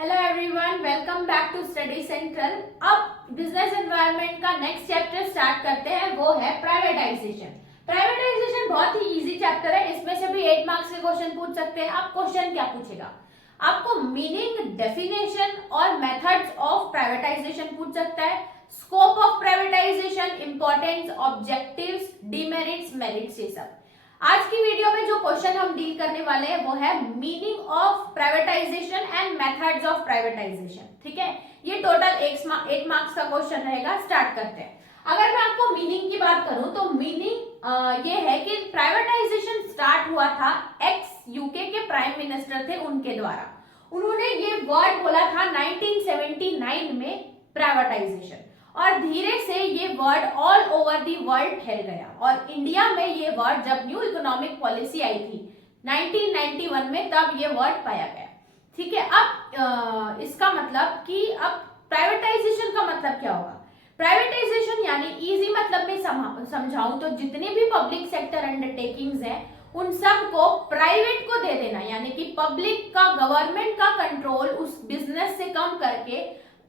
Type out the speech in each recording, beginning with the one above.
Hello everyone, welcome back to Study Central. अब business environment का next chapter start करते हैं, वो है प्राइवेटाइजेशन। प्राइवेटाइजेशन बहुत ही इजी चैप्टर है, इसमें से भी 8 मार्क्स के क्वेश्चन पूछ सकते हैं। अब क्वेश्चन क्या पूछेगा, आपको मीनिंग, डेफिनेशन और मेथड्स ऑफ प्राइवेटाइजेशन पूछ सकता है, scope of privatisation, importance, objectives, demerits, merits, ये सब। आज की वीडियो में जो क्वेश्चन हम डील करने वाले हैं वो है meaning of privatisation and methods of privatisation. ठीक है, ये टोटल 8 मार्क्स का क्वेश्चन रहेगा। स्टार्ट करते हैं। अगर मैं आपको मीनिंग की बात करूं तो मीनिंग ये है कि प्राइवेटाइजेशन स्टार्ट हुआ था एक्स यूके के प्राइम मिनिस्टर थे, उनके द्वारा। उन्होंने ये वर्ड बोला था 1979 में, प्राइवेटाइजेशन, और धीरे से ये word all over the world फैल गया। और इंडिया में ये वर्ड जब न्यू इकोनॉमिक पॉलिसी आई थी 1991 में, तब ये वर्ड पाया गया। ठीक है, अब इसका मतलब कि अब प्राइवेटाइजेशन का मतलब क्या होगा। प्राइवेटाइजेशन यानी इजी मतलब में समझाऊं तो जितने भी पब्लिक सेक्टर अंडरटेकिंग्स हैं उन सब को प्राइवेट को दे देना, यानी कि पब्लिक का, गवर्नमेंट का कंट्रोल उस बिजनेस से कम करके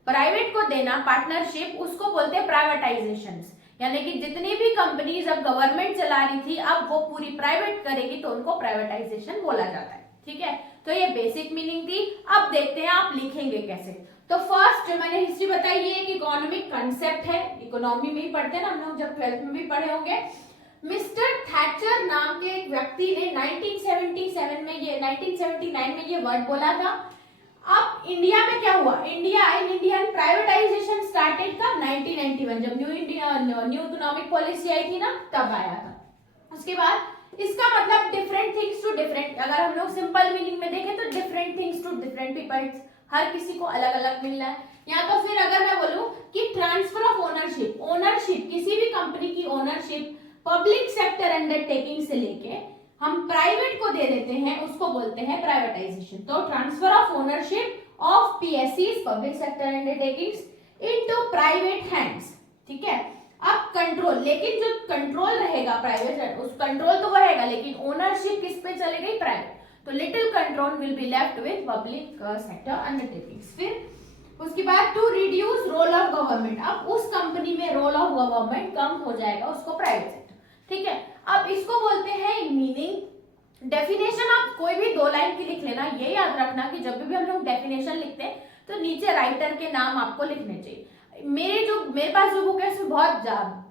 प्राइवेट को देना, पार्टनरशिप, उसको बोलते हैं प्राइवेटाइजेशन। यानी कि जितनी भी कंपनीज अब गवर्नमेंट चला रही थी अब वो पूरी प्राइवेट करेगी तो उनको प्राइवेटाइजेशन बोला जाता है। ठीक है, तो ये बेसिक मीनिंग थी। अब देखते हैं आप लिखेंगे कैसे। तो फर्स्ट जो मैंने हिस्ट्री बताई, ये एक इकोनॉमिक कंसेप्ट है, इकोनॉमी में ही पढ़ते हैं ना हम लोग, जब 12th में भी पढ़े होंगे। मिस्टर थैचर नाम के एक व्यक्ति ने 1979 में ये वर्ड बोला था। अब इंडिया में क्या हुआ, इंडियन प्राइवेटाइजेशन स्टार्टेड कब, 1991, जब न्यू इकोनॉमिक पॉलिसी आई थी ना, तब आया था। उसके बाद इसका मतलब डिफरेंट थिंग्स टू डिफरेंट, अगर हम लोग सिंपल मीनिंग में देखें तो different things to different peoples, हर किसी को अलग अलग मिलना है। या तो फिर अगर मैं बोलूं कि ट्रांसफर ऑफ ओनरशिप, किसी भी कंपनी की ओनरशिप पब्लिक सेक्टर अंडरटेकिंग से लेके हम प्राइवेट को दे देते हैं, उसको बोलते हैं प्राइवेटाइजेशन। तो ट्रांसफर ऑफ ओनरशिप ऑफ पीएससीज, public sector undertakings, into private hands. ठीक है, अब कंट्रोल, लेकिन जो कंट्रोल रहेगा प्राइवेट, उस कंट्रोल तो रहेगा लेकिन ओनरशिप किस पे चलेगी, प्राइवेट। तो little control will be left with public sector undertakings. फिर उसके बाद to reduce role of government, अब उस कंपनी में रोल ऑफ गवर्नमेंट कम हो जाएगा, उसको प्राइवेट सेक्टर। ठीक है, अब इसको बोलते हैं मीनिंग। डेफिनेशन आप कोई भी 2 लाइन की लिख लेना। ये याद रखना कि जब भी हम लोग डेफिनेशन लिखते हैं तो नीचे राइटर के नाम आपको लिखने चाहिए। मेरे पास जो बुक है उसमें बहुत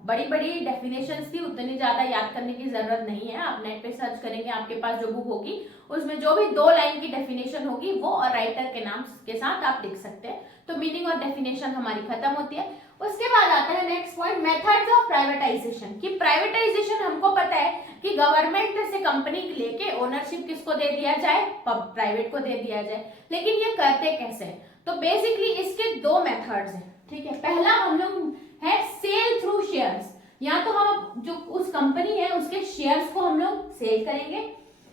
बड़ी बड़ी डेफिनेशंस थी, उतनी ज्यादा याद करने की जरूरत नहीं है। आप नेट पे सर्च करेंगे, आपके पास जो बुक होगी उसमें जो भी 2 लाइन की डेफिनेशन होगी वो और राइटर के नाम के साथ आप लिख सकते हैं। तो मीनिंग और डेफिनेशन हमारी खत्म होती है। उसके बाद आता है next point, methods of privatisation. कि प्राइवेटाइजेशन हमको पता है कि गवर्नमेंट से कंपनी लेके ओनरशिप किसको दे दिया जाए, प्राइवेट को दे दिया जाए। लेकिन ये करते कैसे, तो बेसिकली इसके 2 मेथड्स हैं। ठीक है, पहला हम लोग है सेल थ्रू शेयर्स, या तो हम जो उस कंपनी है उसके शेयर्स को हम लोग सेल करेंगे,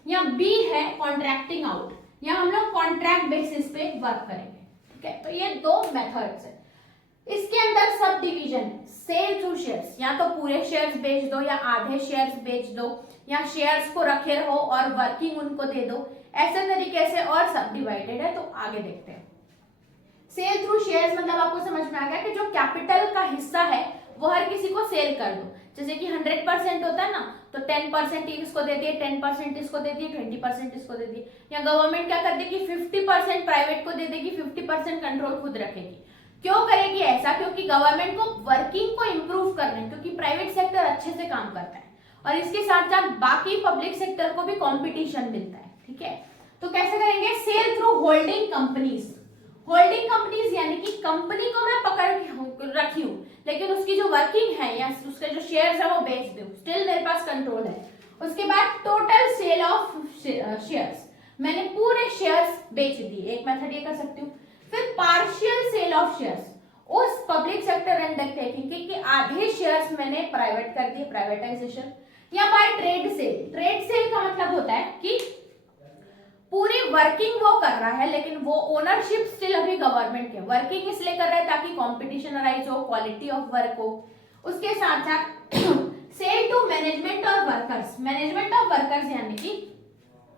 या बी है कॉन्ट्रैक्टिंग आउट, या हम लोग कॉन्ट्रैक्ट बेसिस पे वर्क करेंगे। ठीक है, तो ये 2 मेथड्स है। इसके अंदर sub division, cell through shares, या तो पूरे शेयर्स बेच दो या आधे शेयर्स बेच दो, या शेयर्स को रखे रहो और वर्किंग उनको दे दो, ऐसे तरीके से और सब डिवाइडेड है। तो आगे देखते हैं। सेल थ्रू शेयर्स मतलब आपको समझ में आ गया कि जो कैपिटल का हिस्सा है वो हर किसी को सेल कर दो। जैसे कि 100% होता है ना, तो 10% इसको दे दिए, 10% इसको दे दिए, 20% इसको दे दिए। या गवर्नमेंट क्या कर देगी, 50% प्राइवेट को दे देगी, 50% कंट्रोल खुद रखेगी। क्यों करेगी ऐसा, क्योंकि गवर्नमेंट को वर्किंग को इंप्रूव करना है, क्योंकि प्राइवेट सेक्टर अच्छे से काम करता है और इसके साथ साथ बाकी पब्लिक सेक्टर को भी कंपटीशन मिलता है। ठीक है, तो कैसे करेंगे, sell through holding companies. Holding companies यानी कि कंपनी को मैं पकड़ के रखी हूं लेकिन उसकी जो वर्किंग है या उसके जो शेयर्स है वो बेच दूं, स्टिल मेरे पास कंट्रोल है। उसके बाद टोटल सेल ऑफ शेयर्स, मैंने पूरे शेयर्स बेच दिए, एक मेथड ये कर सकती हूँ। फिर पार्शियल सेल ऑफ शेयर्स, उस पब्लिक सेक्टर अंडरटेकिंग के आधे शेयर्स मैंने प्राइवेट कर दिए, प्राइवेटाइजेशन। या बाय ट्रेड सेल का मतलब होता है कि पूरी वर्किंग वो कर रहा है लेकिन वो ओनरशिप स्टिल अभी गवर्नमेंट के, वर्किंग इसलिए कर रहा है ताकि कंपटीशन अराइज हो, क्वालिटी ऑफ वर्क हो। उसके साथ साथ सेल टू मैनेजमेंट और वर्कर्स, यानी कि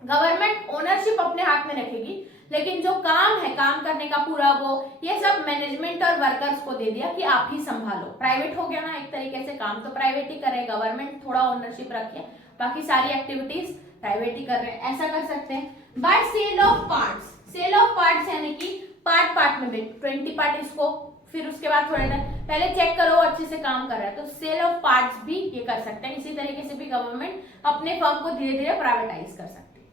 गवर्नमेंट ओनरशिप अपने हाथ में रखेगी लेकिन जो काम है, काम करने का पूरा वो, ये सब मैनेजमेंट और वर्कर्स को दे दिया कि आप ही संभालो। प्राइवेट हो गया ना एक तरीके से, काम तो प्राइवेट ही करे, गवर्नमेंट थोड़ा ओनरशिप रखिए, बाकी सारी एक्टिविटीज प्राइवेट ही कर रहे हैं, ऐसा कर सकते हैं। By sale of parts, sale of parts यानी कि पार्ट पार्ट में 20 पार्ट इसको, फिर उसके बाद थोड़ा पहले चेक करो अच्छे से काम कर रहा है, तो सेल ऑफ पार्ट्स भी ये कर सकते हैं। इसी तरीके से भी गवर्नमेंट अपने फर्म को धीरे धीरे प्राइवेटाइज कर सकती है।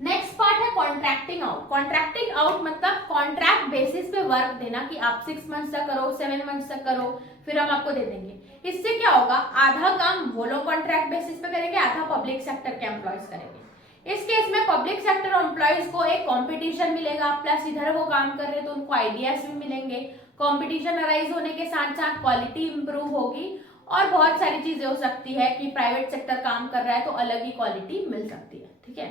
नेक्स्ट पार्ट है कॉन्ट्रैक्टिंग आउट। कॉन्ट्रैक्टिंग आउट मतलब कॉन्ट्रैक्ट बेसिस पे वर्क देना कि आप 6 मंथ्स तक करो, 7 मंथ्स तक करो, फिर हम आपको दे देंगे। इससे क्या होगा, आधा काम वो लोग कॉन्ट्रैक्ट बेसिस पे करेंगे, आधा पब्लिक सेक्टर के एम्प्लॉयज करेंगे। इस केस में पब्लिक सेक्टर एम्प्लॉयज को एक कंपटीशन मिलेगा, प्लस इधर वो काम कर रहे हैं तो उनको आइडियाज भी मिलेंगे। कंपटीशन अराइज होने के साथ साथ क्वालिटी इंप्रूव होगी और बहुत सारी चीजें हो सकती है कि प्राइवेट सेक्टर काम कर रहा है तो अलग ही क्वालिटी मिल सकती है। ठीक है,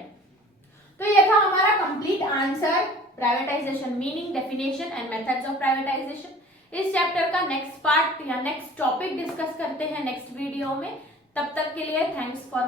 तो ये था हमारा complete answer, privatisation meaning, definition and methods of privatisation. इस चैप्टर का नेक्स्ट पार्ट या नेक्स्ट टॉपिक डिस्कस करते हैं नेक्स्ट वीडियो में। तब तक के लिए थैंक्स फॉर